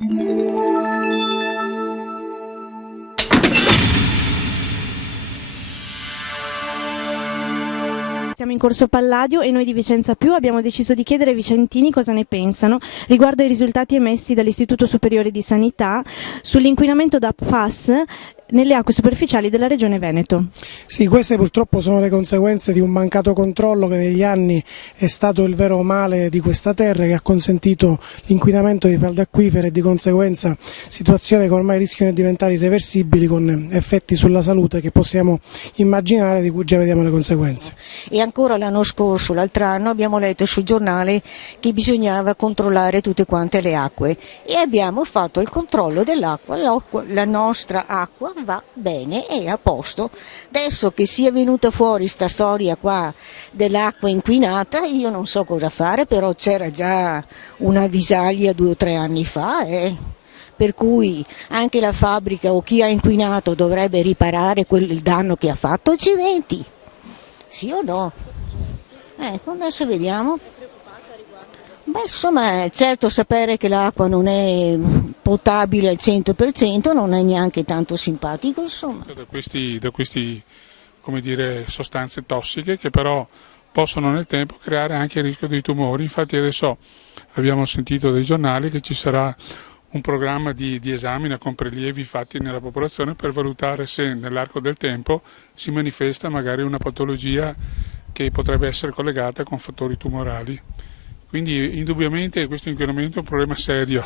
Siamo in Corso Palladio e noi di Vicenza Più abbiamo deciso di chiedere ai vicentini cosa ne pensano riguardo ai risultati emessi dall'Istituto Superiore di Sanità sull'inquinamento da PFAS nelle acque superficiali della Regione Veneto. Sì, queste purtroppo sono le conseguenze di un mancato controllo che negli anni è stato il vero male di questa terra, che ha consentito l'inquinamento di falde acquifere e di conseguenza situazioni che ormai rischiano di diventare irreversibili, con effetti sulla salute che possiamo immaginare, di cui già vediamo le conseguenze. E ancora l'anno scorso, l'altro anno, abbiamo letto sul giornale che bisognava controllare tutte quante le acque e abbiamo fatto il controllo dell'acqua, la nostra acqua va bene, è a posto. Adesso che sia venuta fuori sta storia qua dell'acqua inquinata, io non so cosa fare, però c'era già una visaglia 2 o 3 anni fa, per cui anche la fabbrica o chi ha inquinato dovrebbe riparare il danno che ha fatto. Accidenti, sì o no? Ecco, adesso vediamo. Beh, insomma, certo, sapere che l'acqua non è potabile al 100% non è neanche tanto simpatico, insomma. Da questi come dire, sostanze tossiche che però possono nel tempo creare anche il rischio di tumori. Infatti adesso abbiamo sentito dai giornali che ci sarà un programma di esami con prelievi fatti nella popolazione per valutare se nell'arco del tempo si manifesta magari una patologia che potrebbe essere collegata con fattori tumorali. Quindi indubbiamente questo inquinamento è un problema serio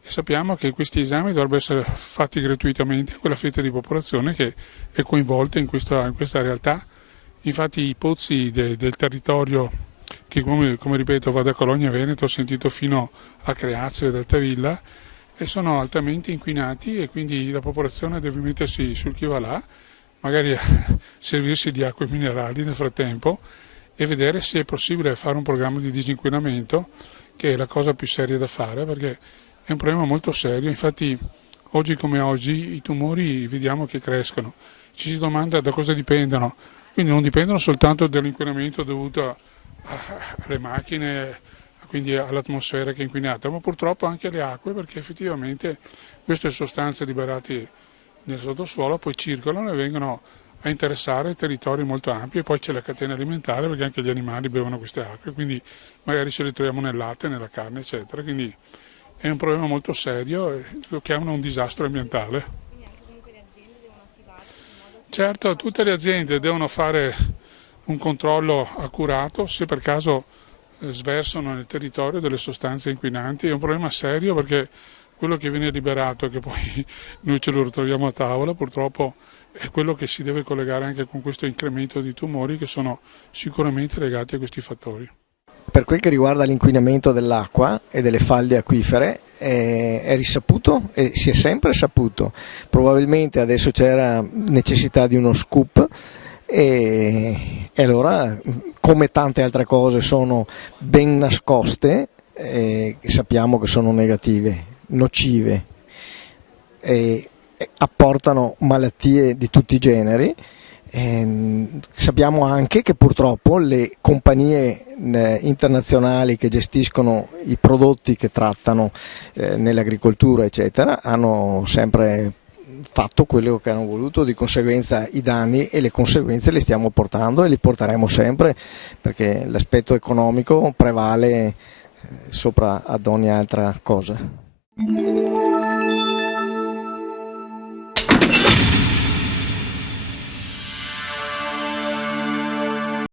e sappiamo che questi esami dovrebbero essere fatti gratuitamente a quella fetta di popolazione che è coinvolta in questa realtà. Infatti i pozzi del territorio, che come ripeto va da Cologna a Veneto, ho sentito fino a Creazio ed Altavilla, e sono altamente inquinati e quindi la popolazione deve mettersi sul chi va là, magari servirsi di acque minerali nel frattempo, e vedere se è possibile fare un programma di disinquinamento, che è la cosa più seria da fare, perché è un problema molto serio. Infatti oggi come oggi i tumori vediamo che crescono, ci si domanda da cosa dipendono, quindi non dipendono soltanto dall'inquinamento dovuto alle macchine, quindi all'atmosfera che è inquinata, ma purtroppo anche alle acque, perché effettivamente queste sostanze liberate nel sottosuolo poi circolano e vengono a interessare territori molto ampi, e poi c'è la catena alimentare, perché anche gli animali bevono queste acque, quindi magari ce le troviamo nel latte, nella carne, eccetera. Quindi è un problema molto serio e lo chiamano un disastro ambientale. Quindi anche comunque le aziende devono attivarsi in modo... Certo, tutte le aziende devono fare un controllo accurato se per caso sversano nel territorio delle sostanze inquinanti. È un problema serio, perché quello che viene liberato e che poi noi ce lo ritroviamo a tavola purtroppo è quello che si deve collegare anche con questo incremento di tumori, che sono sicuramente legati a questi fattori. Per quel che riguarda l'inquinamento dell'acqua e delle falde acquifere è risaputo e si è sempre saputo. Probabilmente adesso c'era necessità di uno scoop e allora, come tante altre cose sono ben nascoste, sappiamo che sono negative, nocive, apportano malattie di tutti i generi. Sappiamo anche che purtroppo le compagnie internazionali che gestiscono i prodotti che trattano nell'agricoltura eccetera hanno sempre fatto quello che hanno voluto, di conseguenza i danni e le conseguenze le stiamo portando e li porteremo sempre, perché l'aspetto economico prevale sopra ad ogni altra cosa.